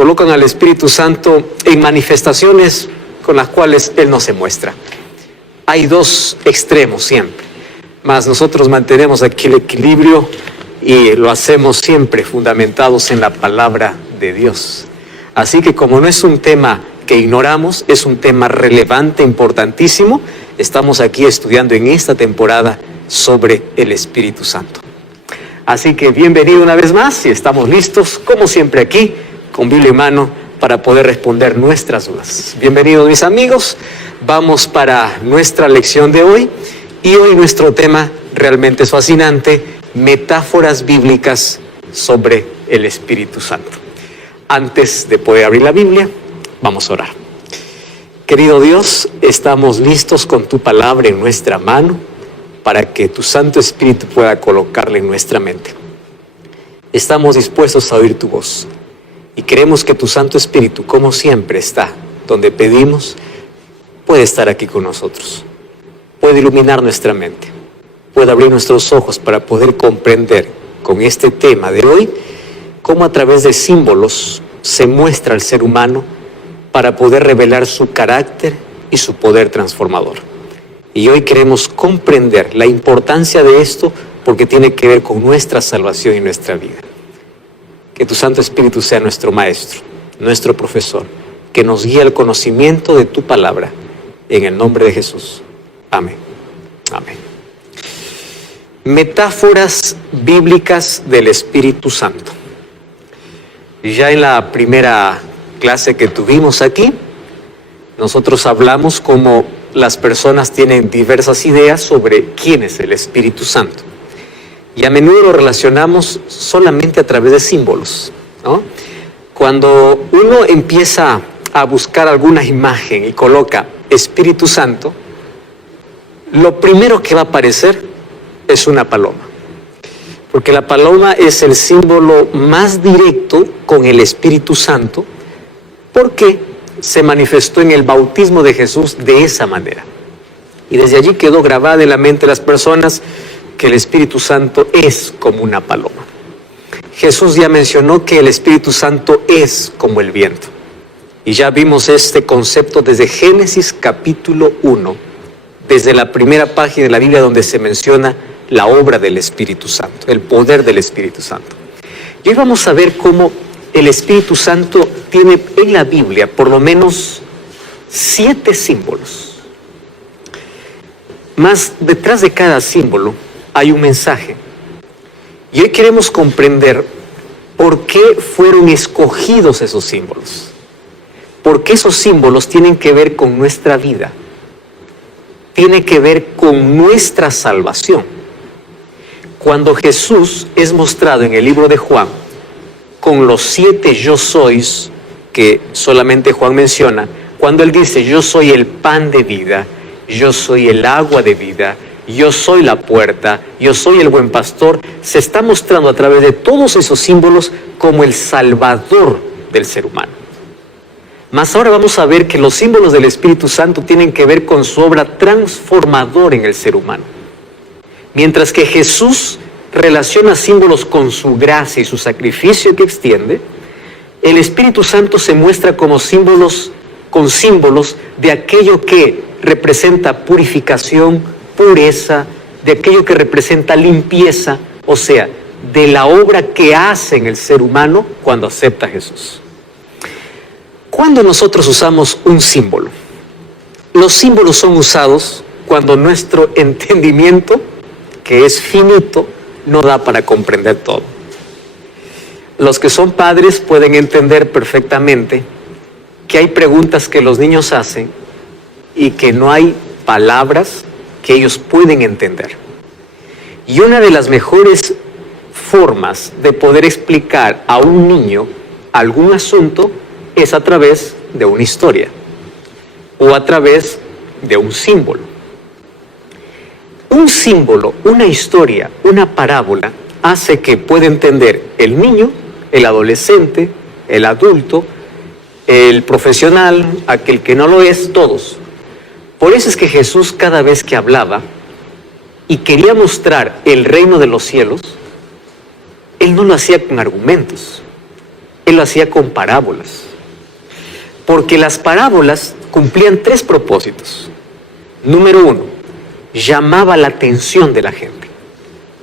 colocan al Espíritu Santo en manifestaciones con las cuales Él no se muestra. Hay dos extremos siempre, mas nosotros mantenemos aquí el equilibrio y lo hacemos siempre fundamentados en la palabra de Dios. Así que como no es un tema que ignoramos, es un tema relevante, importantísimo, estamos aquí estudiando en esta temporada sobre el Espíritu Santo. Así que bienvenido una vez más y estamos listos, como siempre aquí, con Biblia en mano, para poder responder nuestras dudas. Bienvenidos mis amigos, vamos para nuestra lección de hoy, y hoy nuestro tema realmente es fascinante: metáforas bíblicas sobre el Espíritu Santo. Antes de poder abrir la Biblia, vamos a orar. Querido Dios, estamos listos con tu palabra en nuestra mano para que tu Santo Espíritu pueda colocarla en nuestra mente. Estamos dispuestos a oír tu voz y queremos que tu Santo Espíritu, como siempre está donde pedimos, puede estar aquí con nosotros, puede iluminar nuestra mente, puede abrir nuestros ojos para poder comprender con este tema de hoy cómo a través de símbolos se muestra al ser humano para poder revelar su carácter y su poder transformador. Y hoy queremos comprender la importancia de esto porque tiene que ver con nuestra salvación y nuestra vida. Que tu Santo Espíritu sea nuestro maestro, nuestro profesor, que nos guíe al conocimiento de tu palabra, en el nombre de Jesús. Amén. Amén. Metáforas bíblicas del Espíritu Santo. Ya en la primera clase que tuvimos aquí, nosotros hablamos cómo las personas tienen diversas ideas sobre quién es el Espíritu Santo. Y a menudo lo relacionamos solamente a través de símbolos, ¿no? Cuando uno empieza a buscar alguna imagen y coloca Espíritu Santo, lo primero que va a aparecer es una paloma. Porque la paloma es el símbolo más directo con el Espíritu Santo, porque se manifestó en el bautismo de Jesús de esa manera. Y desde allí quedó grabada en la mente de las personas que el Espíritu Santo es como una paloma. Jesús ya mencionó que el Espíritu Santo es como el viento. Y ya vimos este concepto desde Génesis capítulo 1, desde la primera página de la Biblia donde se menciona la obra del Espíritu Santo, el poder del Espíritu Santo. Y hoy vamos a ver cómo el Espíritu Santo tiene en la Biblia por lo menos 7 símbolos. Más detrás de cada símbolo hay un mensaje. Y hoy queremos comprender por qué fueron escogidos esos símbolos. Porque esos símbolos tienen que ver con nuestra vida. Tiene que ver con nuestra salvación. Cuando Jesús es mostrado en el libro de Juan, con los 7 yo sois que solamente Juan menciona, cuando él dice yo soy el pan de vida, yo soy el agua de vida, yo soy la puerta, yo soy el buen pastor, se está mostrando a través de todos esos símbolos como el salvador del ser humano. Mas ahora vamos a ver que los símbolos del Espíritu Santo tienen que ver con su obra transformadora en el ser humano. Mientras que Jesús relaciona símbolos con su gracia y su sacrificio que extiende, el Espíritu Santo se muestra como símbolos, con símbolos de aquello que representa purificación, pureza, de aquello que representa limpieza, o sea, de la obra que hace en el ser humano cuando acepta a Jesús. ¿Cuándo nosotros usamos un símbolo? Los símbolos son usados cuando nuestro entendimiento, que es finito, no da para comprender todo. Los que son padres pueden entender perfectamente que hay preguntas que los niños hacen y que no hay palabras que ellos pueden entender. Y una de las mejores formas de poder explicar a un niño algún asunto es a través de una historia o a través de un símbolo. Un símbolo, una historia, una parábola hace que pueda entender el niño, el adolescente, el adulto, el profesional, aquel que no lo es, todos. Por eso es que Jesús cada vez que hablaba y quería mostrar el reino de los cielos, Él no lo hacía con argumentos. Él lo hacía con parábolas. Porque las parábolas cumplían 3 propósitos. Número 1, llamaba la atención de la gente.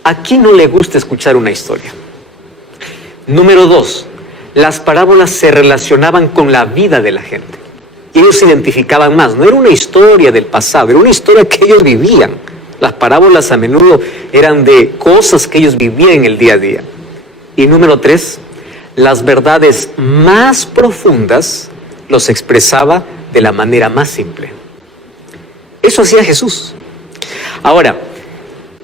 ¿A quién no le gusta escuchar una historia? Número 2, las parábolas se relacionaban con la vida de la gente. Y ellos se identificaban más. No era una historia del pasado, era una historia que ellos vivían. Las parábolas a menudo eran de cosas que ellos vivían en el día a día. Y número 3, las verdades más profundas los expresaba de la manera más simple. Eso hacía Jesús. Ahora,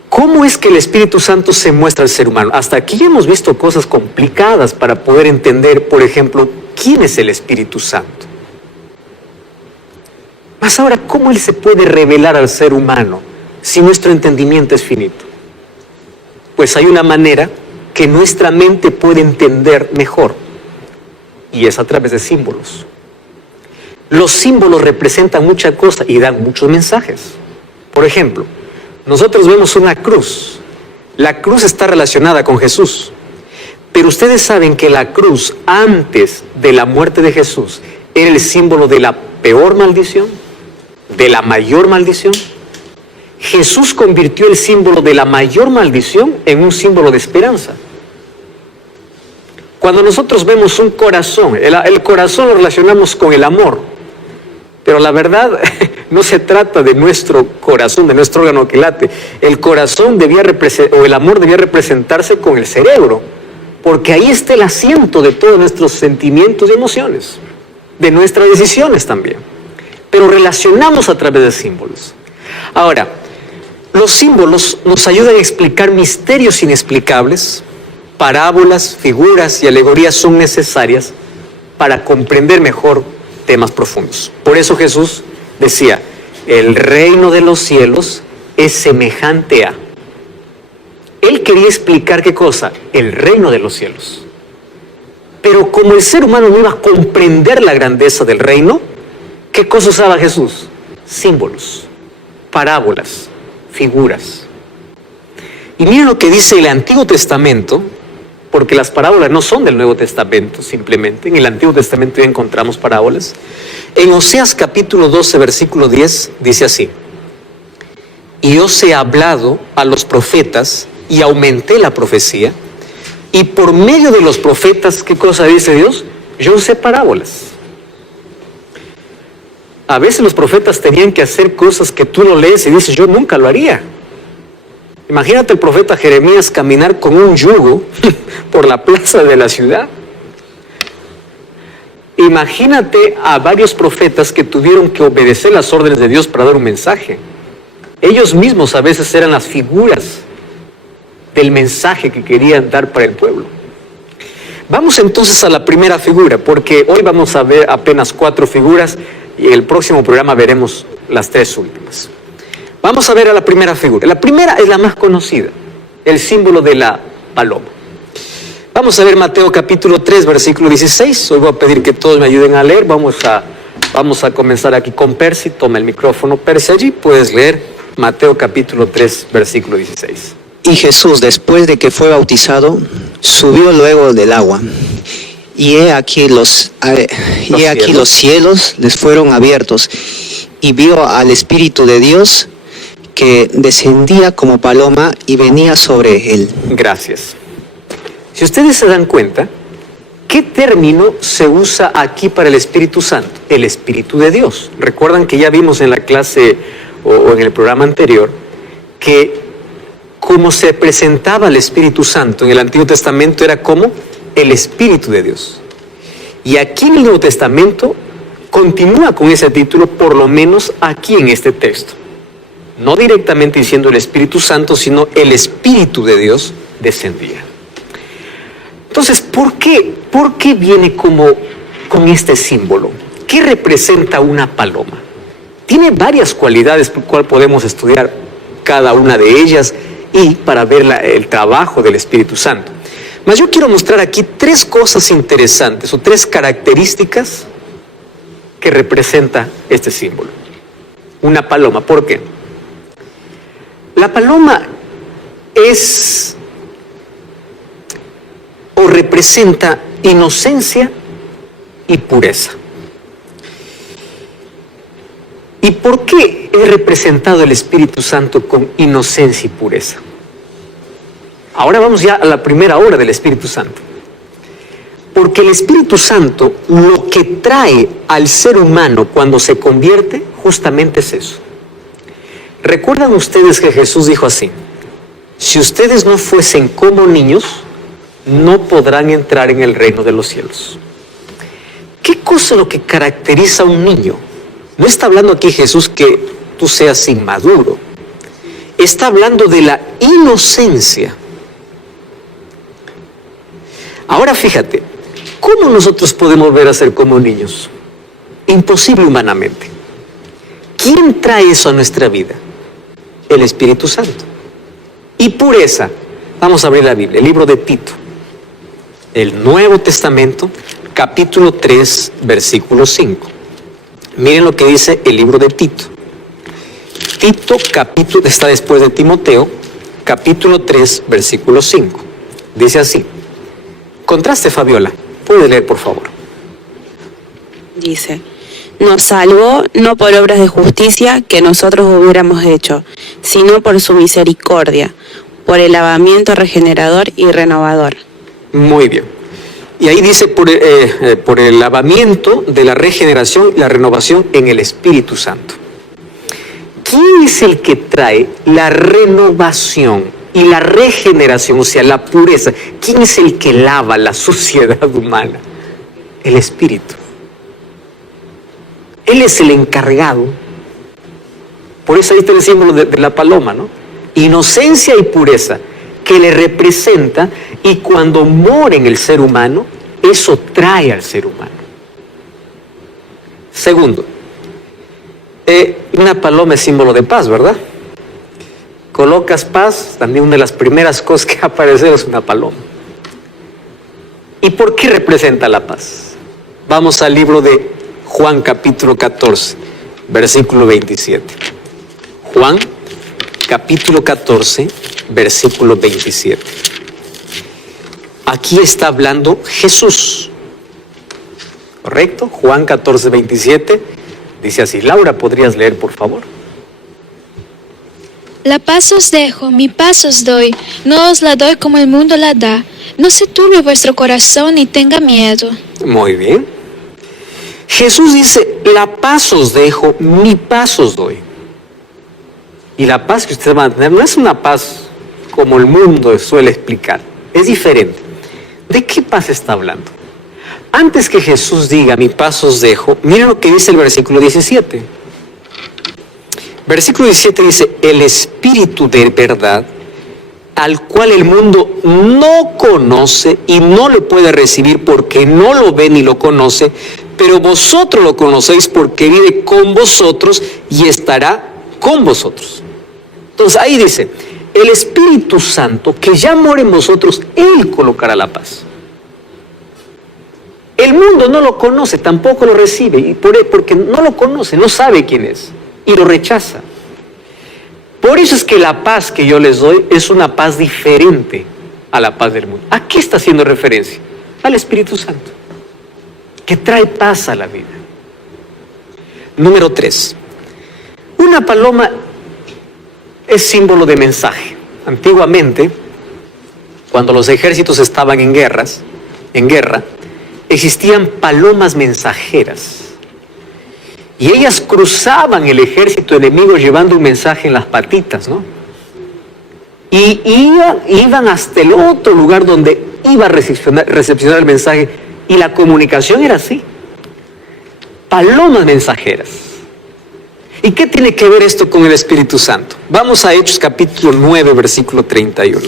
¿cómo es que el Espíritu Santo se muestra al ser humano? Hasta aquí ya hemos visto cosas complicadas para poder entender, por ejemplo, ¿quién es el Espíritu Santo? Mas ahora, ¿cómo Él se puede revelar al ser humano si nuestro entendimiento es finito? Pues hay una manera que nuestra mente puede entender mejor, y es a través de símbolos. Los símbolos representan muchas cosas y dan muchos mensajes. Por ejemplo, nosotros vemos una cruz. La cruz está relacionada con Jesús. Pero ustedes saben que la cruz, antes de la muerte de Jesús, era el símbolo de la peor maldición, de la mayor maldición. Jesús convirtió el símbolo de la mayor maldición en un símbolo de esperanza. Cuando nosotros vemos un corazón, el corazón lo relacionamos con el amor. Pero la verdad, no se trata de nuestro corazón, de nuestro órgano que late. El corazón o el amor debía representarse con el cerebro, porque ahí está el asiento de todos nuestros sentimientos y emociones, de nuestras decisiones también. Pero relacionamos a través de símbolos. Ahora, los símbolos nos ayudan a explicar misterios inexplicables. Parábolas, figuras y alegorías son necesarias para comprender mejor temas profundos. Por eso Jesús decía, el reino de los cielos es semejante a. Él quería explicar ¿qué cosa? El reino de los cielos. Pero como el ser humano no iba a comprender la grandeza del reino, ¿qué cosa usaba Jesús? Símbolos, parábolas, figuras. Y miren lo que dice el Antiguo Testamento, porque las parábolas no son del Nuevo Testamento simplemente. En el Antiguo Testamento ya encontramos parábolas. En Oseas capítulo 12, versículo 10, dice así: y os he hablado a los profetas y aumenté la profecía, y por medio de los profetas, ¿qué cosa dice Dios? Yo usé parábolas. A veces los profetas tenían que hacer cosas que tú no lees y dices, yo nunca lo haría. Imagínate el profeta Jeremías caminar con un yugo por la plaza de la ciudad. Imagínate a varios profetas que tuvieron que obedecer las órdenes de Dios para dar un mensaje. Ellos mismos a veces eran las figuras del mensaje que querían dar para el pueblo. Vamos entonces a la primera figura, porque hoy vamos a ver apenas 4 figuras y en el próximo programa veremos las 3 últimas. Vamos a ver a la primera figura. La primera es la más conocida, el símbolo de la paloma. Vamos a ver Mateo capítulo 3, versículo 16. Hoy voy a pedir que todos me ayuden a leer. Vamos a comenzar aquí con Percy. Toma el micrófono, Percy, allí puedes leer Mateo capítulo 3, versículo 16. Y Jesús, después de que fue bautizado, subió luego del agua. Y he aquí los cielos les fueron abiertos, y vio al Espíritu de Dios que descendía como paloma y venía sobre él. Gracias. Si ustedes se dan cuenta, ¿qué término se usa aquí para el Espíritu Santo? El Espíritu de Dios. Recuerdan que ya vimos en la clase o en el programa anterior que como se presentaba el Espíritu Santo en el Antiguo Testamento era como el Espíritu de Dios. Y aquí en el Nuevo Testamento continúa con ese título, por lo menos aquí en este texto. No directamente diciendo el Espíritu Santo, sino el Espíritu de Dios descendía. Entonces, ¿por qué viene con este símbolo? ¿Qué representa una paloma? Tiene varias cualidades por cual podemos estudiar cada una de ellas y para ver el trabajo del Espíritu Santo. Mas yo quiero mostrar aquí 3 cosas interesantes o 3 características que representa este símbolo. Una paloma, ¿por qué? La paloma es o representa inocencia y pureza. ¿Y por qué es representado el Espíritu Santo con inocencia y pureza? Ahora vamos ya a la primera hora del Espíritu Santo. Porque el Espíritu Santo lo que trae al ser humano cuando se convierte justamente es eso. ¿Recuerdan ustedes que Jesús dijo así? Si ustedes no fuesen como niños, no podrán entrar en el reino de los cielos. ¿Qué cosa es lo que caracteriza a un niño? No está hablando aquí Jesús que tú seas inmaduro. Está hablando de la inocencia. Ahora fíjate, ¿cómo nosotros podemos volver a ser como niños? Imposible humanamente. ¿Quién trae eso a nuestra vida? El Espíritu Santo. Y pureza. Vamos a abrir la Biblia, el libro de Tito. El Nuevo Testamento, capítulo 3, versículo 5. Miren lo que dice el libro de Tito. Tito, capítulo, está después de Timoteo, capítulo 3, versículo 5. Dice así. Contraste, Fabiola. ¿Puede leer, por favor? Dice, nos salvó no por obras de justicia que nosotros hubiéramos hecho, sino por su misericordia, por el lavamiento regenerador y renovador. Muy bien. Y ahí dice por el lavamiento de la regeneración y la renovación en el Espíritu Santo. ¿Quién es el que trae la renovación y la regeneración, o sea, la pureza? ¿Quién es el que lava la suciedad humana? El Espíritu. Él es el encargado. Por eso ahí está el símbolo de la paloma, ¿no? Inocencia y pureza, que le representa, y cuando mora en el ser humano, eso trae al ser humano. Segundo, una paloma es símbolo de paz, ¿verdad? Colocas paz, también una de las primeras cosas que aparece es una paloma. ¿Y por qué representa la paz? Vamos al libro de Juan capítulo 14, versículo 27. Juan capítulo 14, versículo 27. Aquí está hablando Jesús. ¿Correcto? Juan 14, 27. Dice así. Laura, ¿podrías leer, por favor? La paz os dejo, mi paz os doy, no os la doy como el mundo la da. No se turbe vuestro corazón ni tenga miedo. Muy bien. Jesús dice, la paz os dejo, mi paz os doy. Y la paz que ustedes van a tener no es una paz como el mundo suele explicar, es diferente. ¿De qué paz está hablando? Antes que Jesús diga, mi paz os dejo, miren lo que dice el versículo 17. Versículo 17 dice, el Espíritu de verdad, al cual el mundo no conoce y no lo puede recibir porque no lo ve ni lo conoce, pero vosotros lo conocéis porque vive con vosotros y estará con vosotros. Entonces ahí dice, el Espíritu Santo que ya mora en vosotros, Él colocará la paz. El mundo no lo conoce, tampoco lo recibe, y porque no lo conoce, no sabe quién es, y lo rechaza. Por eso es que la paz que yo les doy es una paz diferente a la paz del mundo. ¿A qué está haciendo referencia? Al Espíritu Santo, que trae paz a la vida. Número 3. Una paloma es símbolo de mensaje. Antiguamente, cuando los ejércitos estaban en guerra, existían palomas mensajeras. Y ellas cruzaban el ejército enemigo llevando un mensaje en las patitas, ¿no? Y iban hasta el otro lugar donde iba a recepcionar el mensaje. Y la comunicación era así. Palomas mensajeras. ¿Y qué tiene que ver esto con el Espíritu Santo? Vamos a Hechos capítulo 9, versículo 31.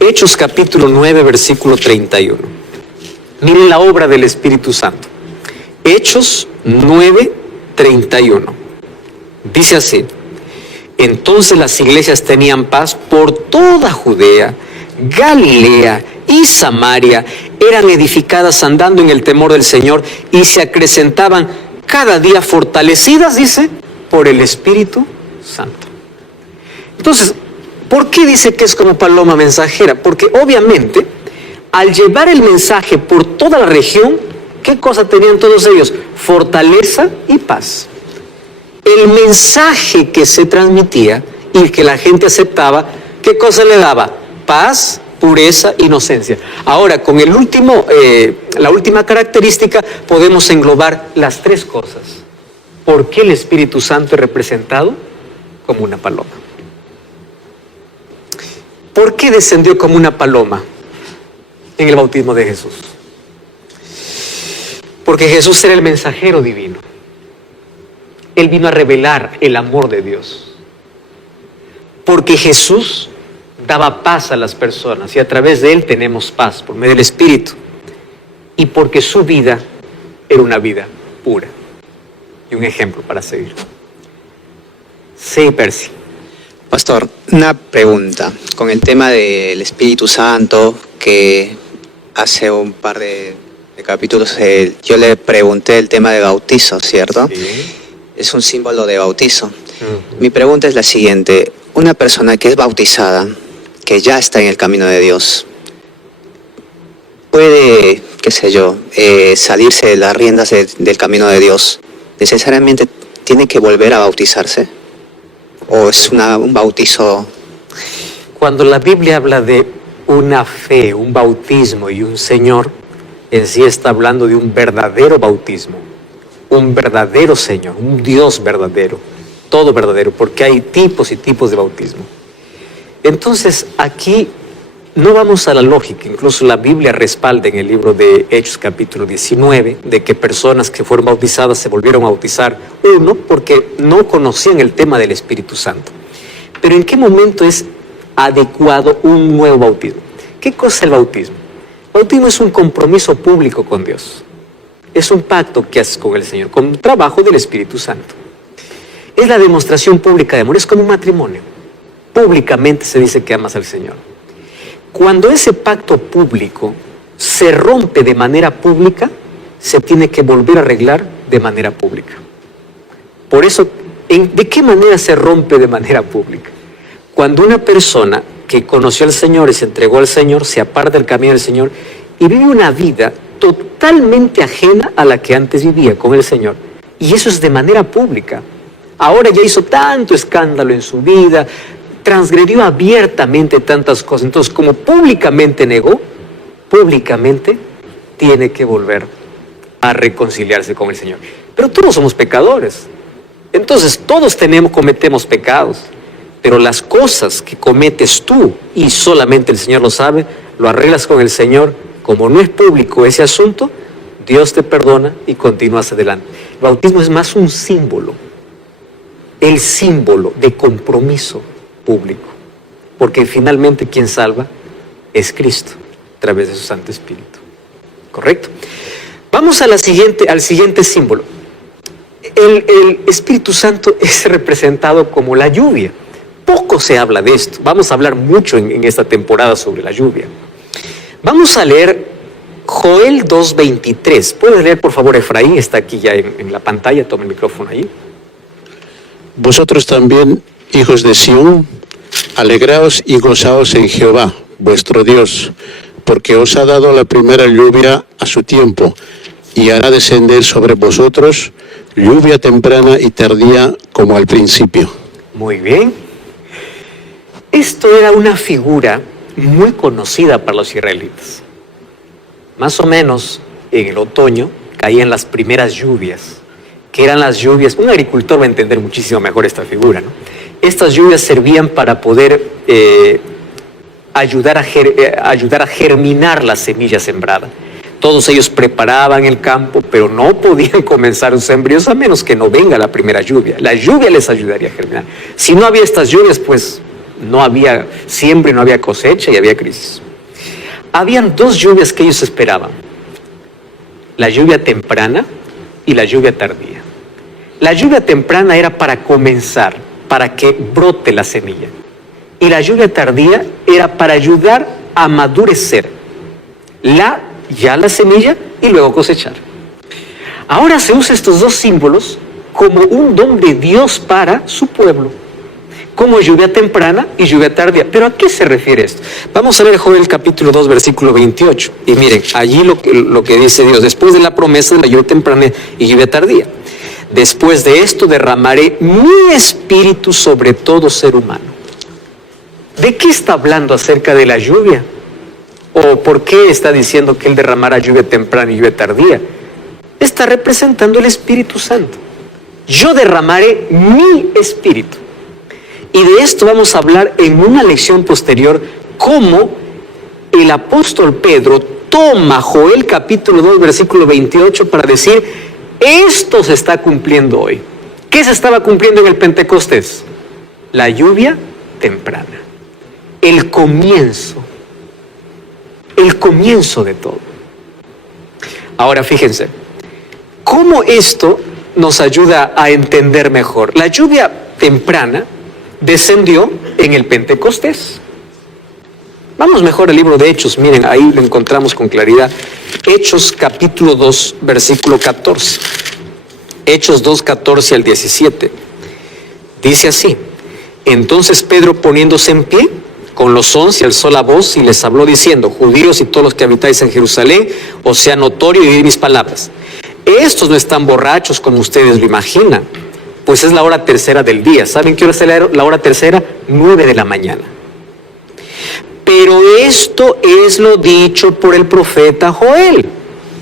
Hechos capítulo 9, versículo 31. Miren la obra del Espíritu Santo. Hechos 9, 31. Dice así. Entonces las iglesias tenían paz por toda Judea, Galilea y Samaria. Eran edificadas andando en el temor del Señor y se acrecentaban cada día fortalecidas, dice, por el Espíritu Santo. Entonces, ¿por qué dice que es como paloma mensajera? Porque obviamente al llevar el mensaje por toda la región, ¿qué cosa tenían todos ellos? Fortaleza y paz. El mensaje que se transmitía y que la gente aceptaba, ¿qué cosa le daba? Paz, pureza, inocencia. Ahora, con la última característica, podemos englobar las tres cosas. ¿Por qué el Espíritu Santo es representado como una paloma? ¿Por qué descendió como una paloma en el bautismo de Jesús? Porque Jesús era el mensajero divino. Él vino a revelar el amor de Dios. Porque Jesús daba paz a las personas y a través de Él tenemos paz por medio del Espíritu. Y porque su vida era una vida pura. Y un ejemplo para seguir. Sí, Percy. Pastor, una pregunta con el tema del Espíritu Santo, que hace un par de capítulos yo le pregunté el tema de bautizo, ¿cierto? Sí. Es un símbolo de bautizo. Mi pregunta es la siguiente: una persona que es bautizada, que ya está en el camino de Dios, puede, qué sé yo, salirse de las riendas del camino de Dios, ¿necesariamente tiene que volver a bautizarse? ¿O es un bautizo? Cuando la Biblia habla de una fe, un bautismo y un Señor, en sí está hablando de un verdadero bautismo, un verdadero Señor, un Dios verdadero, todo verdadero, porque hay tipos y tipos de bautismo. Entonces, aquí no vamos a la lógica, incluso la Biblia respalda en el libro de Hechos capítulo 19, de que personas que fueron bautizadas se volvieron a bautizar, uno, porque no conocían el tema del Espíritu Santo. Pero ¿en qué momento es adecuado un nuevo bautismo? ¿Qué cosa es el bautismo? El bautismo es un compromiso público con Dios. Es un pacto que haces con el Señor, con el trabajo del Espíritu Santo. Es la demostración pública de amor, es como un matrimonio. Públicamente se dice que amas al Señor. Cuando ese pacto público se rompe de manera pública, se tiene que volver a arreglar de manera pública. Por eso, ¿de qué manera se rompe de manera pública? Cuando una persona que conoció al Señor y se entregó al Señor, se aparta del camino del Señor y vive una vida totalmente ajena a la que antes vivía con el Señor. Y eso es de manera pública. Ahora ya hizo tanto escándalo en su vida, transgredió abiertamente tantas cosas. Entonces, como públicamente negó, públicamente tiene que volver a reconciliarse con el Señor. Pero todos somos pecadores. Entonces, todos cometemos pecados. Pero las cosas que cometes tú, y solamente el Señor lo sabe, lo arreglas con el Señor. Como no es público ese asunto, Dios te perdona y continúas adelante. El bautismo es más un símbolo. El símbolo de compromiso público, porque finalmente quien salva es Cristo a través de su Santo Espíritu. ¿Correcto? Vamos al siguiente símbolo. El Espíritu Santo es representado como la lluvia. Poco se habla de esto. Vamos a hablar mucho en esta temporada sobre la lluvia. Vamos a leer Joel 2:23. ¿Puedes leer, por favor, Efraín? Está aquí ya en la pantalla. Toma el micrófono ahí. Vosotros también, hijos de Sión, alegraos y gozaos en Jehová, vuestro Dios, porque os ha dado la primera lluvia a su tiempo, y hará descender sobre vosotros lluvia temprana y tardía como al principio. Muy bien. Esto era una figura muy conocida para los israelitas. Más o menos en el otoño caían las primeras lluvias, que eran las lluvias. Un agricultor va a entender muchísimo mejor esta figura, ¿no? Estas lluvias servían para poder ayudar a germinar la semilla sembrada. Todos ellos preparaban el campo, pero no podían comenzar sus sembríos a menos que no venga la primera lluvia. La lluvia les ayudaría a germinar. Si no había estas lluvias, pues no había siembra, no había cosecha y había crisis. Habían dos lluvias que ellos esperaban: la lluvia temprana y la lluvia tardía. La lluvia temprana era para comenzar, para que brote la semilla. Y la lluvia tardía era para ayudar a madurecer la semilla y luego cosechar. Ahora se usa estos dos símbolos como un don de Dios para su pueblo, como lluvia temprana y lluvia tardía. ¿Pero a qué se refiere esto? Vamos a ver Joel capítulo 2, versículo 28. Y miren, allí lo que dice Dios, después de la promesa de la lluvia temprana y lluvia tardía. Después de esto derramaré mi espíritu sobre todo ser humano. ¿De qué está hablando acerca de la lluvia? ¿O por qué está diciendo que Él derramará lluvia temprana y lluvia tardía? Está representando el Espíritu Santo. Yo derramaré mi espíritu. Y de esto vamos a hablar en una lección posterior, cómo el apóstol Pedro toma Joel capítulo 2, versículo 28 para decir, esto se está cumpliendo hoy. ¿Qué se estaba cumpliendo en el Pentecostés? La lluvia temprana. El comienzo de todo. Ahora fíjense, ¿cómo esto nos ayuda a entender mejor? La lluvia temprana descendió en el Pentecostés. Vamos mejor al libro de Hechos, miren, ahí lo encontramos con claridad. Hechos capítulo 2, versículo 14. Hechos 2, 14 al 17. Dice así, entonces Pedro poniéndose en pie, con los 11 alzó la voz y les habló diciendo, judíos y todos los que habitáis en Jerusalén, os sea notorio y oíd mis palabras. Estos no están borrachos como ustedes lo imaginan, pues es la hora tercera del día. ¿Saben qué hora es la hora tercera? 9 de la mañana. Pero esto es lo dicho por el profeta Joel.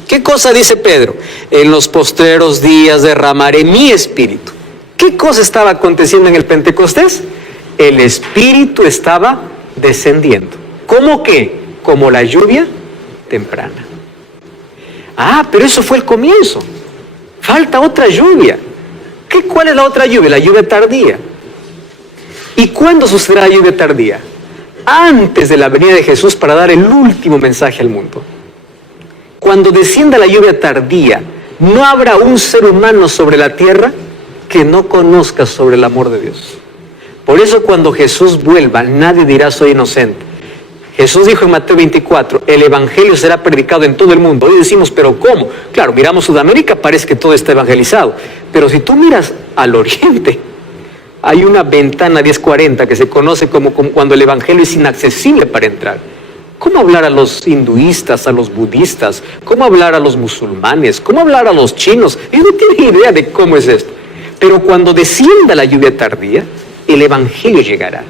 ¿Qué cosa dice Pedro? En los postreros días derramaré mi espíritu. ¿Qué cosa estaba aconteciendo en el Pentecostés? El espíritu estaba descendiendo. ¿Cómo qué? Como la lluvia temprana. Ah, pero eso fue el comienzo. Falta otra lluvia. ¿Cuál es la otra lluvia? La lluvia tardía. ¿Y cuándo sucederá la lluvia tardía? Antes de la venida de Jesús para dar el último mensaje al mundo. Cuando descienda la lluvia tardía, no habrá un ser humano sobre la tierra que no conozca sobre el amor de Dios. Por eso cuando Jesús vuelva, nadie dirá soy inocente. Jesús dijo en Mateo 24, el evangelio será predicado en todo el mundo. Hoy decimos, ¿pero cómo? Claro, miramos Sudamérica, parece que todo está evangelizado. Pero si tú miras al oriente, hay una ventana 1040 que se conoce como cuando el evangelio es inaccesible para entrar. ¿Cómo hablar a los hinduistas, a los budistas? ¿Cómo hablar a los musulmanes? ¿Cómo hablar a los chinos? Ellos no tienen idea de cómo es esto. Pero cuando descienda la lluvia tardía, el evangelio llegará.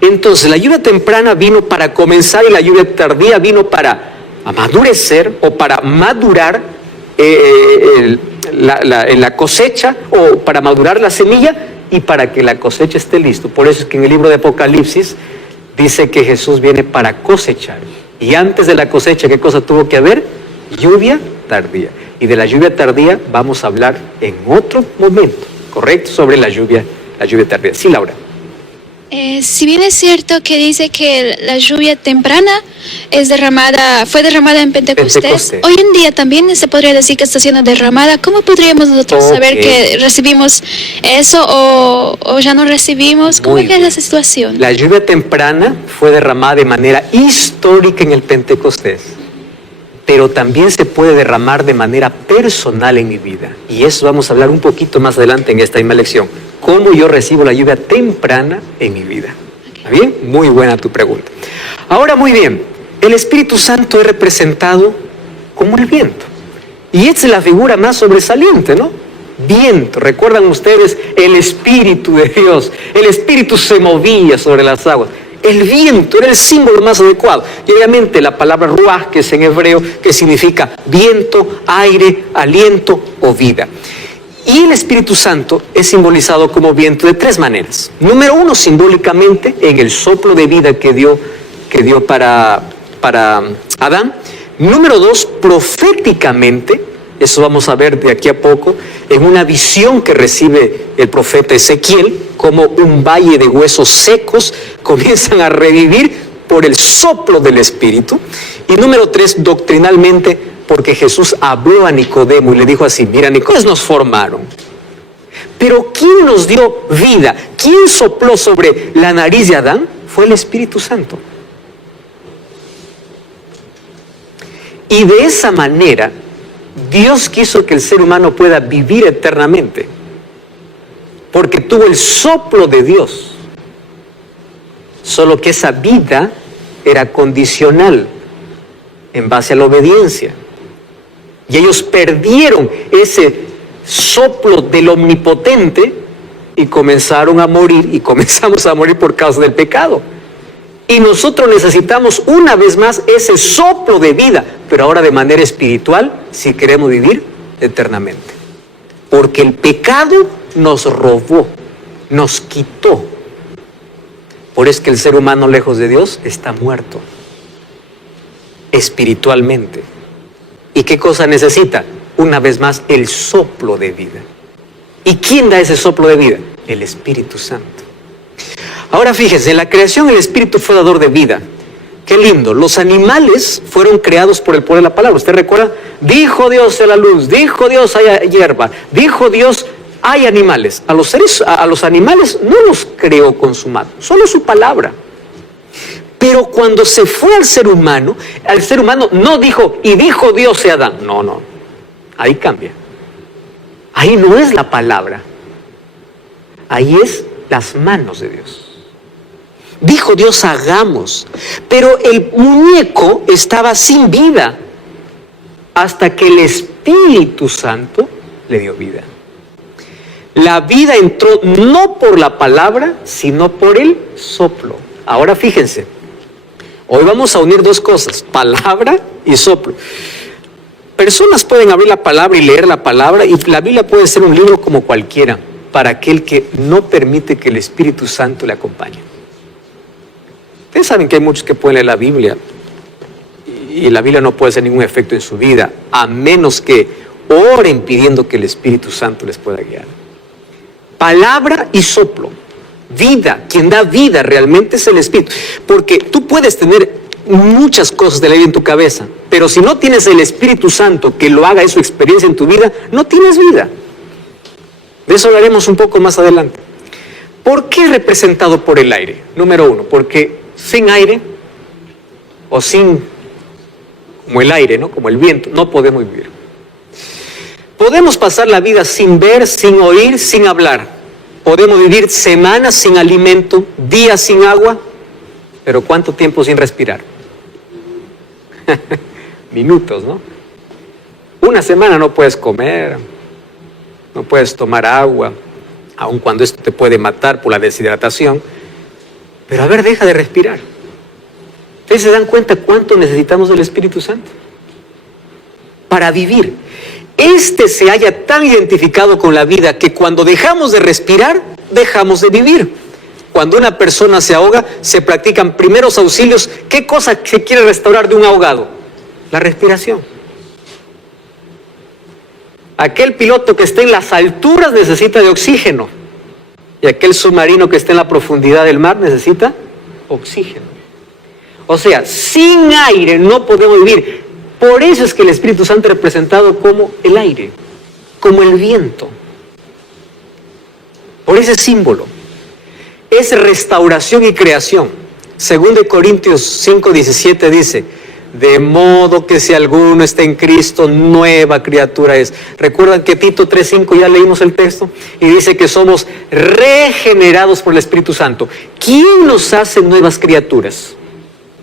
Entonces la lluvia temprana vino para comenzar y la lluvia tardía vino para amadurecer o para madurar la cosecha o para madurar la semilla y para que la cosecha esté listo. Por eso es que en el libro de Apocalipsis dice que Jesús viene para cosechar. Y antes de la cosecha, ¿qué cosa tuvo que haber? Lluvia tardía. Y de la lluvia tardía vamos a hablar en otro momento, ¿correcto? Sobre la lluvia tardía. Sí, Laura. Si bien es cierto que dice que la lluvia temprana fue derramada en Pentecostés, hoy en día también se podría decir que está siendo derramada. ¿Cómo podríamos nosotros saber que recibimos eso o ya no recibimos? ¿Cómo es esa situación? La lluvia temprana fue derramada de manera histórica en el Pentecostés, pero también se puede derramar de manera personal en mi vida. Y eso vamos a hablar un poquito más adelante en esta misma lección. ¿Cómo yo recibo la lluvia temprana en mi vida? ¿Está bien? Muy buena tu pregunta. Ahora, muy bien, el Espíritu Santo es representado como el viento. Y esta es la figura más sobresaliente, ¿no? Viento. ¿Recuerdan ustedes el Espíritu de Dios? El Espíritu se movía sobre las aguas. El viento era el símbolo más adecuado. Y obviamente la palabra ruaj, que es en hebreo, que significa viento, aire, aliento o vida. Y el Espíritu Santo es simbolizado como viento de 3 maneras. Número 1, simbólicamente, en el soplo de vida que dio para Adán. Número 2, proféticamente, eso vamos a ver de aquí a poco, en una visión que recibe el profeta Ezequiel, como un valle de huesos secos comienzan a revivir por el soplo del Espíritu. Y número 3, doctrinalmente, porque Jesús habló a Nicodemo y le dijo así, mira, Nicodemo, nos formaron, pero ¿quién nos dio vida? ¿Quién sopló sobre la nariz de Adán? Fue el Espíritu Santo. Y de esa manera, Dios quiso que el ser humano pueda vivir eternamente, porque tuvo el soplo de Dios solo que esa vida era condicional en base a la obediencia. Y ellos perdieron ese soplo del omnipotente y comenzaron a morir, y comenzamos a morir por causa del pecado. Y nosotros necesitamos una vez más ese soplo de vida, pero ahora de manera espiritual, si queremos vivir eternamente. Porque el pecado nos robó, nos quitó. Por eso es que el ser humano lejos de Dios está muerto, espiritualmente. ¿Y qué cosa necesita? Una vez más, el soplo de vida. ¿Y quién da ese soplo de vida? El Espíritu Santo. Ahora fíjense, en la creación el Espíritu fue dador de vida. Qué lindo. Los animales fueron creados por el poder de la palabra. ¿Usted recuerda? Dijo Dios a la luz, dijo Dios haya hierba, dijo Dios hay animales. A los animales no los creó con su mano, solo su palabra. Pero cuando se fue al ser humano no dijo, y dijo Dios a Adán. No. Ahí cambia. Ahí no es la palabra. Ahí es las manos de Dios. Dijo Dios, hagamos. Pero el muñeco estaba sin vida hasta que el Espíritu Santo le dio vida. La vida entró no por la palabra, sino por el soplo. Ahora fíjense, hoy vamos a unir dos cosas, palabra y soplo. Personas pueden abrir la palabra y leer la palabra, y la Biblia puede ser un libro como cualquiera, para aquel que no permite que el Espíritu Santo le acompañe. Ustedes saben que hay muchos que pueden leer la Biblia, y la Biblia no puede hacer ningún efecto en su vida, a menos que oren pidiendo que el Espíritu Santo les pueda guiar. Palabra y soplo, vida, quien da vida realmente es el Espíritu. Porque tú puedes tener muchas cosas de la vida en tu cabeza, pero si no tienes el Espíritu Santo que lo haga, es su experiencia en tu vida, no tienes vida. De eso hablaremos un poco más adelante. ¿Por qué representado por el aire? Número uno, porque sin aire, o sin, como el aire, ¿no? Como el viento, no podemos vivir. Podemos pasar la vida sin ver, sin oír, sin hablar. Podemos vivir semanas sin alimento, días sin agua, pero ¿cuánto tiempo sin respirar? Minutos, ¿no? Una semana no puedes comer, no puedes tomar agua, aun cuando esto te puede matar por la deshidratación. Pero a ver, deja de respirar. ¿Ustedes se dan cuenta cuánto necesitamos del Espíritu Santo? Para vivir. Este se halla tan identificado con la vida que cuando dejamos de respirar, dejamos de vivir. Cuando una persona se ahoga, se practican primeros auxilios. ¿Qué cosa se quiere restaurar de un ahogado? La respiración. Aquel piloto que está en las alturas necesita de oxígeno. Y aquel submarino que está en la profundidad del mar necesita oxígeno. O sea, sin aire no podemos vivir. Por eso es que el Espíritu Santo es representado como el aire, como el viento. Por ese símbolo. Es restauración y creación. 2 Corintios 5:17 dice, de modo que si alguno está en Cristo, nueva criatura es. ¿Recuerdan que Tito 3:5 ya leímos el texto? Y dice que somos regenerados por el Espíritu Santo. ¿Quién nos hace nuevas criaturas?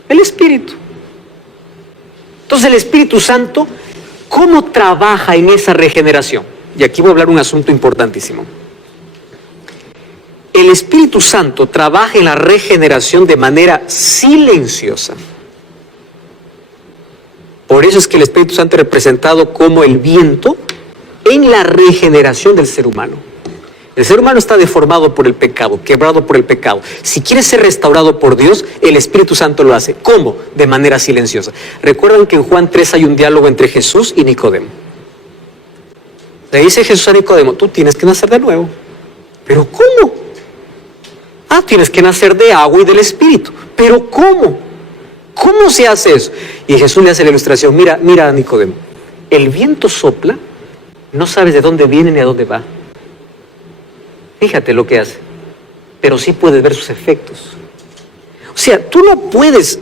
El Espíritu. Entonces el Espíritu Santo, ¿cómo trabaja en esa regeneración? Y aquí voy a hablar un asunto importantísimo. El Espíritu Santo trabaja en la regeneración de manera silenciosa. Por eso es que el Espíritu Santo es representado como el viento en la regeneración del ser humano. El ser humano está deformado por el pecado, quebrado por el pecado. Si quiere ser restaurado por Dios, el Espíritu Santo lo hace. ¿Cómo? De manera silenciosa. Recuerdan que en Juan 3 hay un diálogo entre Jesús y Nicodemo. Le dice Jesús a Nicodemo, tú tienes que nacer de nuevo. ¿Pero cómo? Tienes que nacer de agua y del Espíritu. ¿Pero cómo? ¿Cómo se hace eso? Y Jesús le hace la ilustración. Mira, Nicodemo. El viento sopla, no sabes de dónde viene ni a dónde va. Fíjate lo que hace. Pero sí puedes ver sus efectos. O sea, tú no puedes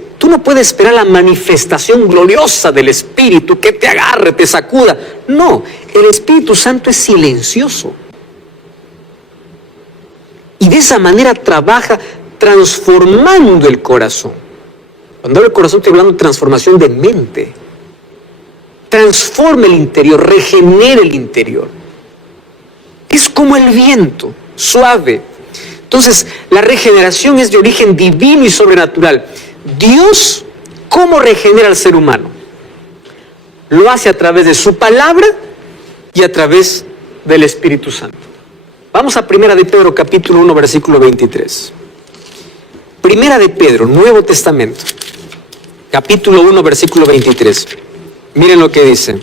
esperar la manifestación gloriosa del Espíritu que te agarre, te sacuda. No, el Espíritu Santo es silencioso. Y de esa manera trabaja transformando el corazón. Cuando hablo del corazón estoy hablando de transformación de mente. Transforma el interior, regenera el interior. Es como el viento, suave. Entonces, la regeneración es de origen divino y sobrenatural. Dios, ¿cómo regenera al ser humano? Lo hace a través de su palabra y a través del Espíritu Santo. Vamos a 1 de Pedro, capítulo 1, versículo 23. 1 de Pedro, Nuevo Testamento, capítulo 1, versículo 23. Miren lo que dice.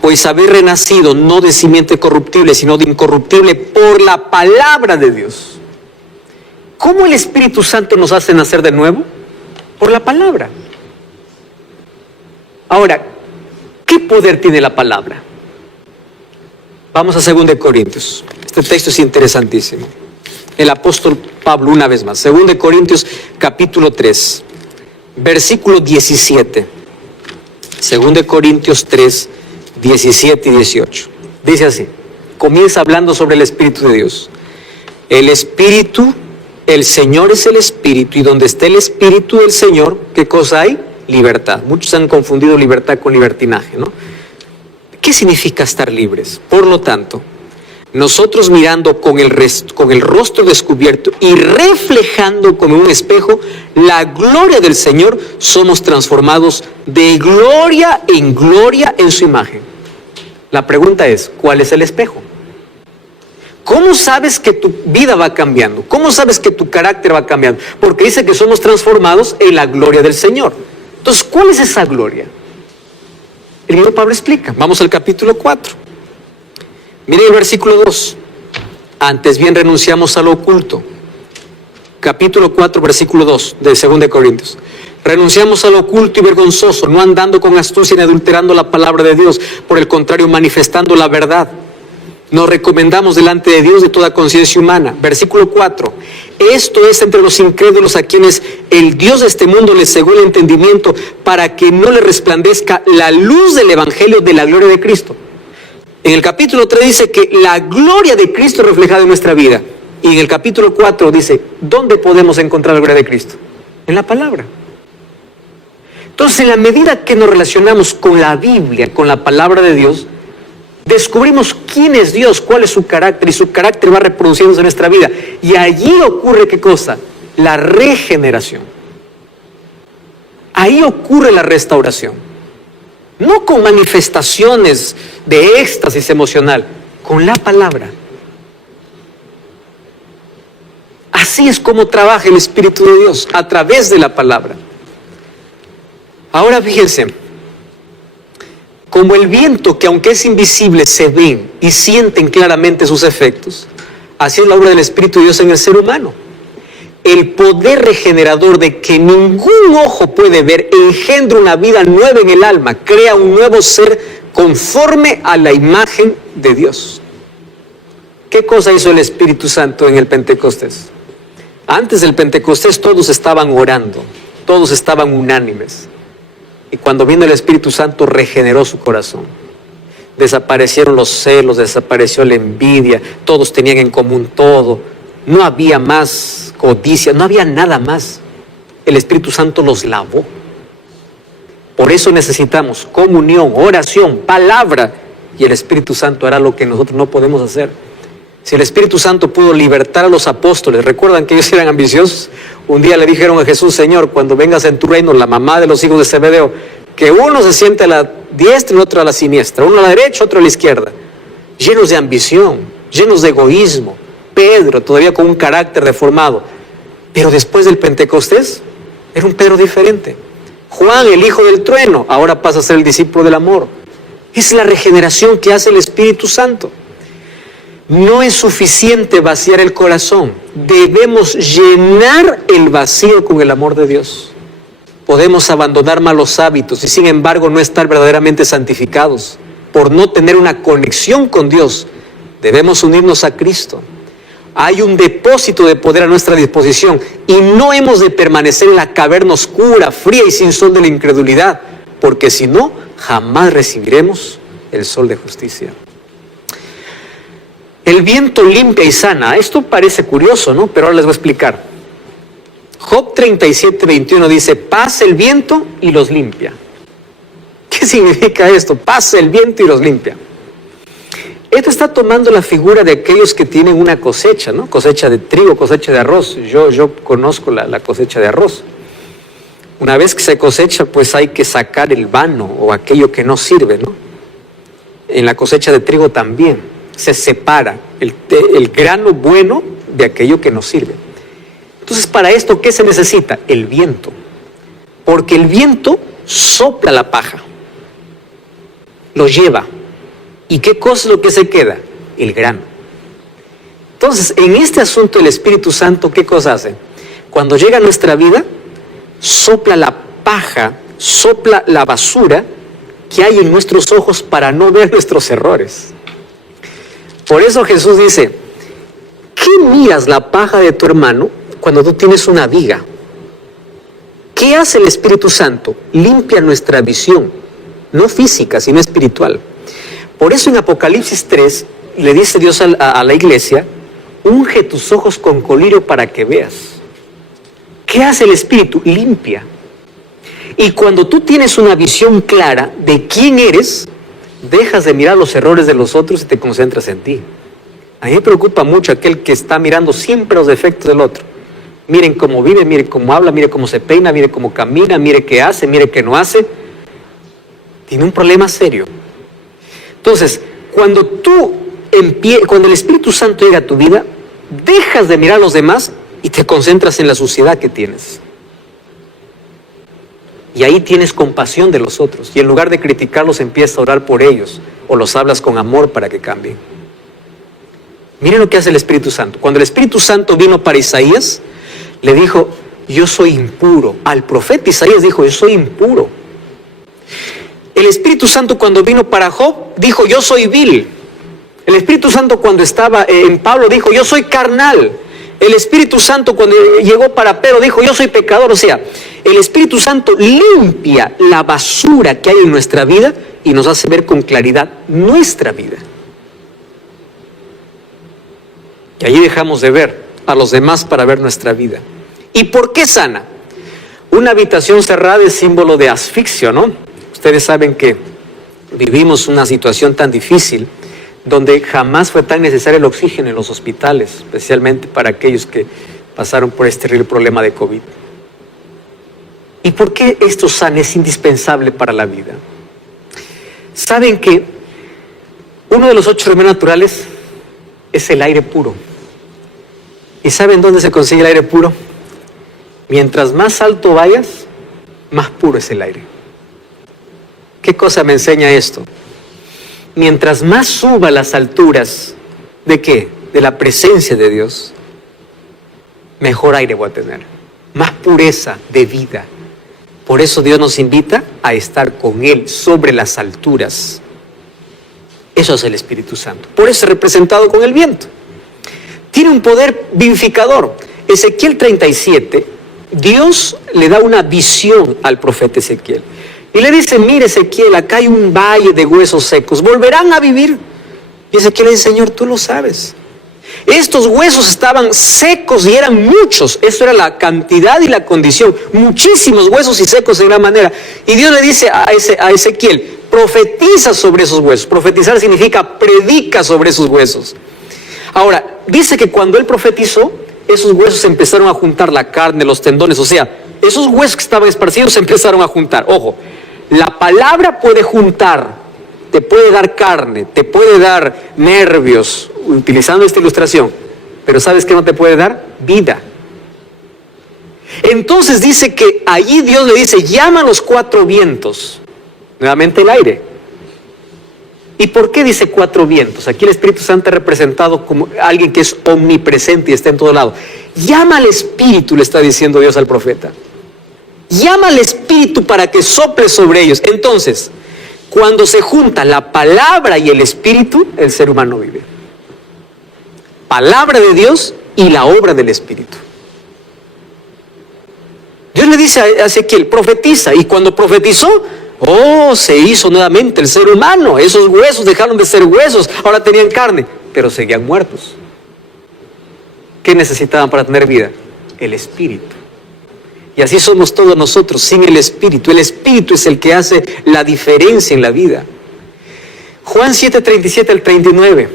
Pues haber renacido no de simiente corruptible, sino de incorruptible por la palabra de Dios. ¿Cómo el Espíritu Santo nos hace nacer de nuevo? Por la palabra. Ahora, ¿qué poder tiene la palabra? Vamos a 2 Corintios. Este texto es interesantísimo. El apóstol Pablo, una vez más. 2 Corintios, capítulo 3, versículo 17. 2 Corintios 3, 17 y 18. Dice así. Comienza hablando sobre el Espíritu de Dios. El Espíritu, el Señor es el Espíritu, y donde esté el Espíritu del Señor, ¿qué cosa hay? Libertad. Muchos han confundido libertad con libertinaje, ¿no? ¿Qué significa estar libres? Por lo tanto, nosotros mirando con el rostro descubierto y reflejando como un espejo la gloria del Señor, somos transformados de gloria en gloria en su imagen. La pregunta es, ¿cuál es el espejo? ¿Cómo sabes que tu vida va cambiando? ¿Cómo sabes que tu carácter va cambiando? Porque dice que somos transformados en la gloria del Señor. Entonces, ¿cuál es esa gloria? El mismo Pablo explica. Vamos al capítulo 4. Miren el versículo 2. Antes bien renunciamos a lo oculto. Capítulo 4, versículo 2 de 2 Corintios. Renunciamos a lo oculto y vergonzoso, no andando con astucia ni adulterando la palabra de Dios. Por el contrario, manifestando la verdad. Nos recomendamos delante de Dios de toda conciencia humana. Versículo 4. Esto es entre los incrédulos a quienes el Dios de este mundo les cegó el entendimiento para que no les resplandezca la luz del Evangelio de la gloria de Cristo. En el capítulo 3 dice que la gloria de Cristo es reflejada en nuestra vida. Y en el capítulo 4 dice, ¿dónde podemos encontrar la gloria de Cristo? En la palabra. Entonces, en la medida que nos relacionamos con la Biblia, con la palabra de Dios, descubrimos quién es Dios, cuál es su carácter, y su carácter va reproduciéndose en nuestra vida. Y allí ocurre, ¿qué cosa? La regeneración. Ahí ocurre la restauración. No con manifestaciones de éxtasis emocional, con la palabra. Así es como trabaja el Espíritu de Dios, a través de la palabra. Ahora fíjense, como el viento que aunque es invisible se ven y sienten claramente sus efectos, así es la obra del Espíritu de Dios en el ser humano. El poder regenerador de que ningún ojo puede ver engendra una vida nueva en el alma, crea un nuevo ser conforme a la imagen de Dios. ¿Qué cosa hizo el Espíritu Santo en el Pentecostés? Antes del Pentecostés todos estaban orando, todos estaban unánimes. Y cuando vino el Espíritu Santo regeneró su corazón. Desaparecieron los celos, desapareció la envidia, todos tenían en común todo. No había más codicia, no había nada más. El Espíritu Santo los lavó. Por eso necesitamos comunión, oración, palabra. Y el Espíritu Santo hará lo que nosotros no podemos hacer. Si el Espíritu Santo pudo libertar a los apóstoles, ¿recuerdan que ellos eran ambiciosos? Un día le dijeron a Jesús, Señor, cuando vengas en tu reino, la mamá de los hijos de Zebedeo, que uno se siente a la diestra y otro a la siniestra, uno a la derecha, otro a la izquierda, llenos de ambición, llenos de egoísmo. Pedro, todavía con un carácter deformado, pero después del Pentecostés, era un Pedro diferente. Juan, el hijo del trueno, ahora pasa a ser el discípulo del amor. Es la regeneración que hace el Espíritu Santo. No es suficiente vaciar el corazón, debemos llenar el vacío con el amor de Dios. Podemos abandonar malos hábitos y sin embargo no estar verdaderamente santificados por no tener una conexión con Dios. Debemos unirnos a Cristo. Hay un depósito de poder a nuestra disposición y no hemos de permanecer en la caverna oscura, fría y sin sol de la incredulidad, porque si no, jamás recibiremos el sol de justicia. El viento limpia y sana. Esto parece curioso, ¿no? Pero ahora les voy a explicar. Job 37:21 dice, pasa el viento y los limpia. ¿Qué significa esto? Pasa el viento y los limpia. Esto está tomando la figura de aquellos que tienen una cosecha, ¿no? Cosecha de trigo, cosecha de arroz. Yo conozco la cosecha de arroz. Una vez que se cosecha, pues hay que sacar el vano o aquello que no sirve, ¿no? En la cosecha de trigo también se separa el grano bueno de aquello que no sirve. Entonces, para esto, ¿qué se necesita? El viento. Porque el viento sopla la paja, lo lleva. ¿Y qué cosa es lo que se queda? El grano. Entonces, en este asunto del Espíritu Santo, ¿qué cosa hace? Cuando llega a nuestra vida, sopla la paja, sopla la basura que hay en nuestros ojos para no ver nuestros errores. Por eso Jesús dice, ¿qué miras la paja de tu hermano cuando tú tienes una viga? ¿Qué hace el Espíritu Santo? Limpia nuestra visión, no física, sino espiritual. Por eso en Apocalipsis 3 le dice Dios a la iglesia, unge tus ojos con colirio para que veas. ¿Qué hace el Espíritu? Limpia. Y cuando tú tienes una visión clara de quién eres, dejas de mirar los errores de los otros y te concentras en ti. A mí me preocupa mucho aquel que está mirando siempre los defectos del otro. Miren cómo vive, miren cómo habla, miren cómo se peina, miren cómo camina, miren qué hace, miren qué no hace. Tiene un problema serio. Entonces, cuando el Espíritu Santo llega a tu vida, dejas de mirar a los demás y te concentras en la suciedad que tienes. Y ahí tienes compasión de los otros. Y en lugar de criticarlos, empiezas a orar por ellos. O los hablas con amor para que cambien. Miren lo que hace el Espíritu Santo. Cuando el Espíritu Santo vino para Isaías, le dijo, yo soy impuro. Al profeta Isaías dijo, yo soy impuro. El Espíritu Santo cuando vino para Job, dijo, yo soy vil. El Espíritu Santo cuando estaba en Pablo, dijo, yo soy carnal. El Espíritu Santo cuando llegó para Pedro, dijo, yo soy pecador. O sea, el Espíritu Santo limpia la basura que hay en nuestra vida y nos hace ver con claridad nuestra vida. Y allí dejamos de ver a los demás para ver nuestra vida. ¿Y por qué sana? Una habitación cerrada es símbolo de asfixia, ¿no? Ustedes saben que vivimos una situación tan difícil donde jamás fue tan necesario el oxígeno en los hospitales, especialmente para aquellos que pasaron por este terrible problema de COVID. ¿Y por qué esto sana es indispensable para la vida? Saben que uno de los 8 remedios naturales es el aire puro. ¿Y saben dónde se consigue el aire puro? Mientras más alto vayas, más puro es el aire. ¿Qué cosa me enseña esto? Mientras más suba las alturas, ¿de qué? De la presencia de Dios, mejor aire voy a tener, más pureza de vida. Por eso Dios nos invita a estar con Él sobre las alturas. Eso es el Espíritu Santo. Por eso es representado con el viento. Tiene un poder vivificador. Ezequiel 37, Dios le da una visión al profeta Ezequiel. Y le dice, mire Ezequiel, acá hay un valle de huesos secos, ¿volverán a vivir? Y Ezequiel le dice, Señor, tú lo sabes. Estos huesos estaban secos y eran muchos, eso era la cantidad y la condición, muchísimos huesos y secos de gran manera. Y Dios le dice a Ezequiel, profetiza sobre esos huesos. Profetizar significa predica sobre esos huesos. Ahora, dice que cuando él profetizó, esos huesos empezaron a juntar la carne, los tendones, o sea, esos huesos que estaban esparcidos se empezaron a juntar. Ojo, la palabra puede juntar, te puede dar carne, te puede dar nervios, utilizando esta ilustración, pero ¿sabes qué no te puede dar? Vida. Entonces dice que allí Dios le dice, llama a los 4 vientos, nuevamente el aire. ¿Y por qué dice 4 vientos? Aquí el Espíritu Santo es representado como alguien que es omnipresente y está en todo lado. Llama al Espíritu, le está diciendo Dios al profeta. Llama al Espíritu para que sople sobre ellos. Entonces, cuando se junta la palabra y el Espíritu, el ser humano vive. Palabra de Dios y la obra del Espíritu. Dios le dice a Ezequiel, profetiza. Y cuando profetizó, se hizo nuevamente el ser humano. Esos huesos dejaron de ser huesos, ahora tenían carne, pero seguían muertos. ¿Qué necesitaban para tener vida? El Espíritu. Y así somos todos nosotros, sin el Espíritu. El Espíritu es el que hace la diferencia en la vida. Juan 7:37 al 39,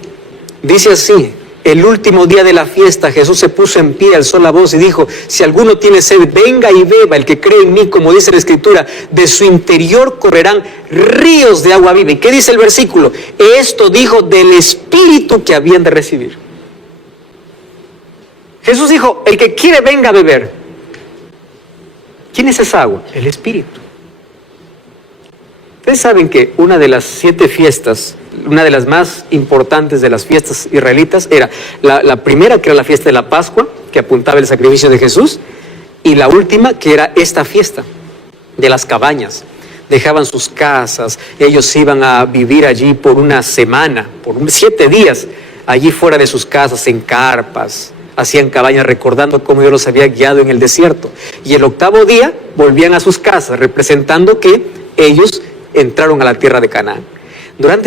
dice así: el último día de la fiesta, Jesús se puso en pie, alzó la voz y dijo: si alguno tiene sed, venga y beba. El que cree en mí, como dice la Escritura, de su interior correrán ríos de agua viva. ¿Y qué dice el versículo? Esto dijo del Espíritu que habían de recibir. Jesús dijo: el que quiere, venga a beber. ¿Quién es esa agua? El Espíritu. Ustedes saben que una de las 7 fiestas, una de las más importantes de las fiestas israelitas, era la primera, que era la fiesta de la Pascua, que apuntaba el sacrificio de Jesús, y la última, que era esta fiesta de las cabañas. Dejaban sus casas, ellos iban a vivir allí por una semana, por 7 días, allí fuera de sus casas, en carpas, hacían cabañas recordando cómo Dios los había guiado en el desierto. Y el 8º día volvían a sus casas, representando que ellos entraron a la tierra de Canaán. Durante